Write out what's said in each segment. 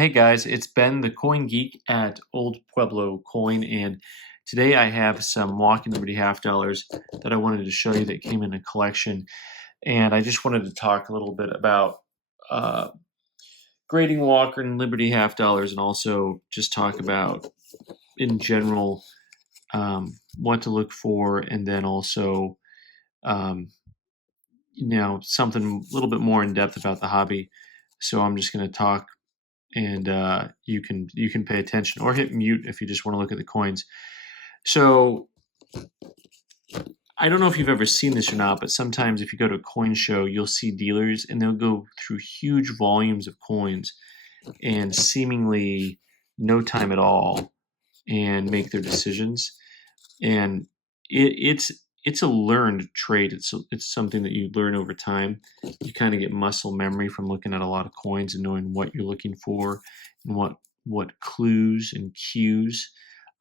Hey guys, it's Ben, the Coin Geek at Old Pueblo Coin, and today I have some Walking Liberty half dollars that I wanted to show you that came in a collection. And I just wanted to talk a little bit about uh, grading Walker and Liberty half dollars, and also just talk about in general what to look for, and then also um, something a little bit more in depth about the hobby. So I'm just going to talk and you can pay attention or hit mute if you just want to look at the coins. So I don't know if you've ever seen this or not, but sometimes if you go to a coin show, you'll see dealers and they'll go through huge volumes of coins and seemingly no time at all and make their decisions. And it's a learned trait. It's something that you learn over time. You kind of get muscle memory from looking at a lot of coins and knowing what you're looking for and what clues and cues.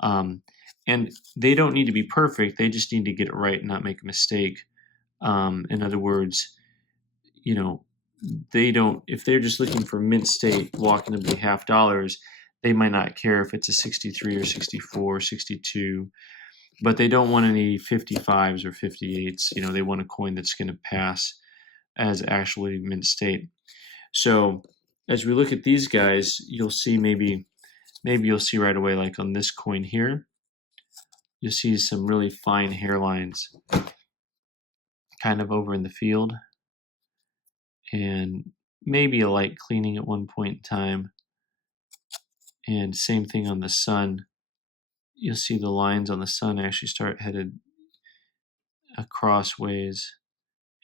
Um, and they don't need to be perfect. They just need to get it right and not make a mistake. In other words, you know, they don't. If they're just looking for mint state walking to be half dollars, they might not care if it's a 63 or 64 or 62, but they don't want any 55s or 58s. They want a coin that's going to pass as actually mint state. So as we look at these guys, you'll see maybe you'll see right away, like on this coin here, you'll see some really fine hairlines kind of over in the field, and maybe a light cleaning at one point in time. And same thing on the sun. You'll see the lines on the sun actually start headed across ways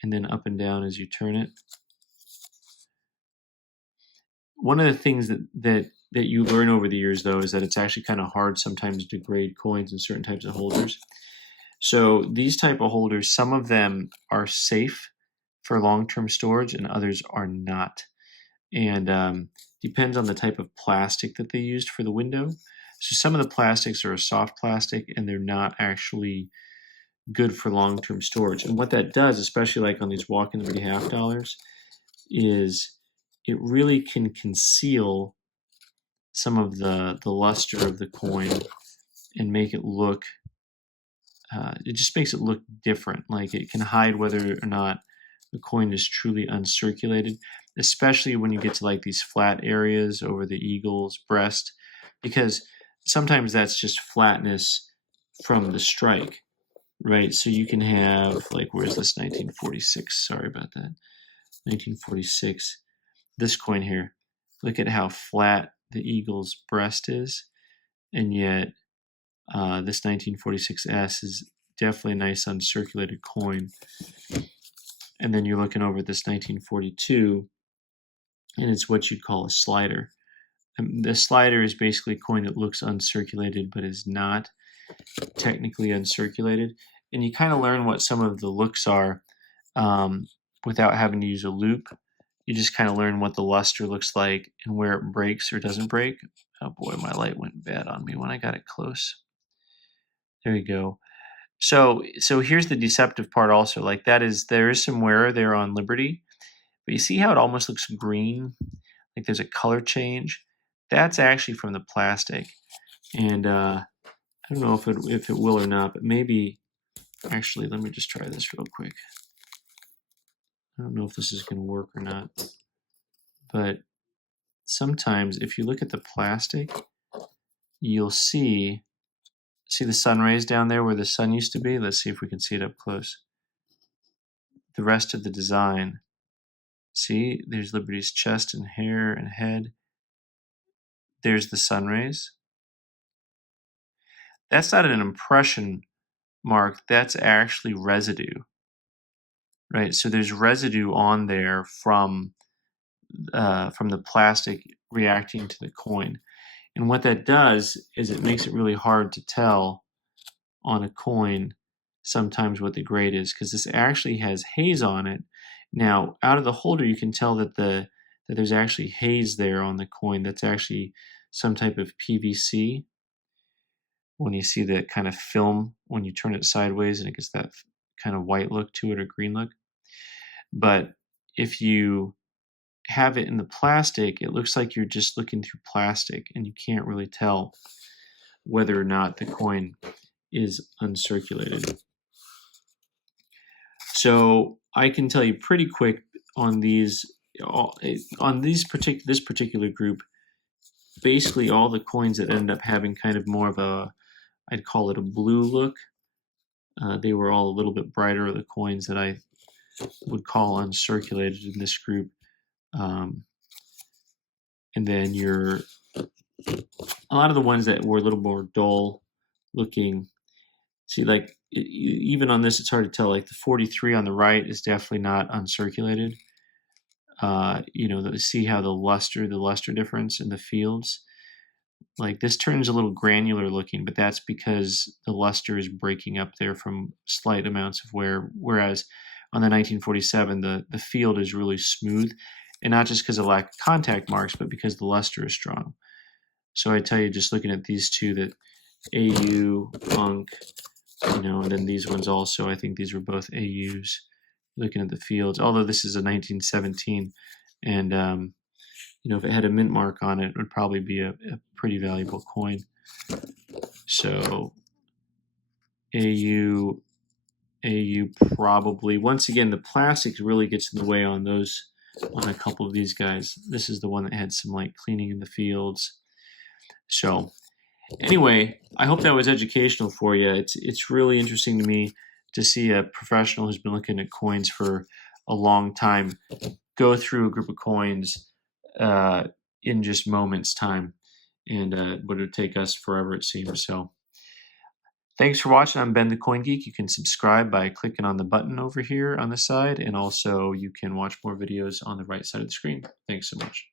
and then up and down as you turn it. One of the things that you learn over the years, though, is that it's actually kind of hard sometimes to grade coins in certain types of holders. So these type of holders, some of them are safe for long-term storage and others are not. And depends on the type of plastic that they used for the window. So some of the plastics are a soft plastic and they're not actually good for long-term storage. And what that does, especially like on these Walking Liberty half dollars, is it really can conceal some of the luster of the coin and make it look, it just makes it look different. Like it can hide whether or not the coin is truly uncirculated, especially when you get to like these flat areas over the eagle's breast, because sometimes that's just flatness from the strike, right? So you can have, like, where's this 1946? Sorry about that. 1946. This coin here. Look at how flat the eagle's breast is, and yet this 1946S is definitely a nice uncirculated coin. And then you're looking over at this 1942, and it's what you'd call a slider. The slider is basically a coin that looks uncirculated but is not technically uncirculated. And you kind of learn what some of the looks are without having to use a loop. You just kind of learn what the luster looks like and where it breaks or doesn't break. Oh boy, my light went bad on me when I got it close. There you go. So here's the deceptive part also. Like there is some wear there on Liberty, but you see how it almost looks green? Like there's a color change. That's actually from the plastic. And I don't know if it will or not, but maybe, actually, let me just try this real quick. I don't know if this is going to work or not, but sometimes if you look at the plastic, you'll see the sun rays down there where the sun used to be. Let's see if we can see it up close. The rest of the design, see, there's Liberty's chest and hair and head. There's the sun rays. That's not an impression mark, that's actually residue, right? So there's residue on there from the plastic reacting to the coin. And what that does is it makes it really hard to tell on a coin sometimes what the grade is, because this actually has haze on it. Now, out of the holder, you can tell that there's actually haze there on the coin. That's actually some type of PVC. When you see the kind of film, when you turn it sideways and it gets that kind of white look to it or green look. But if you have it in the plastic, it looks like you're just looking through plastic and you can't really tell whether or not the coin is uncirculated. So I can tell you pretty quick on this particular group, basically all the coins that end up having kind of more of a, I'd call it a blue look, they were all a little bit brighter, the coins that I would call uncirculated in this group. And then a lot of the ones that were a little more dull looking, see, like even on this, it's hard to tell. Like the 43 on the right is definitely not uncirculated. See how the luster difference in the fields. Like this turns a little granular looking, but that's because the luster is breaking up there from slight amounts of wear. Whereas on the 1947, the field is really smooth, and not just because of lack of contact marks, but because the luster is strong. So I tell you, just looking at these two, that AU, UNC, and then these ones also, I think these were both AUs. Looking at the fields, although this is a 1917, and if it had a mint mark on it, it would probably be a pretty valuable coin. So AU probably. Once again, the plastic really gets in the way on those, on a couple of these guys. This is the one that had some like cleaning in the fields. So anyway, I hope that was educational for you. It's really interesting to me to see a professional who's been looking at coins for a long time go through a group of coins in just moments time, and would it take us forever, it seems. So thanks for watching. I'm Ben the Coin Geek. You can subscribe by clicking on the button over here on the side, and also you can watch more videos on the right side of the screen. Thanks so much.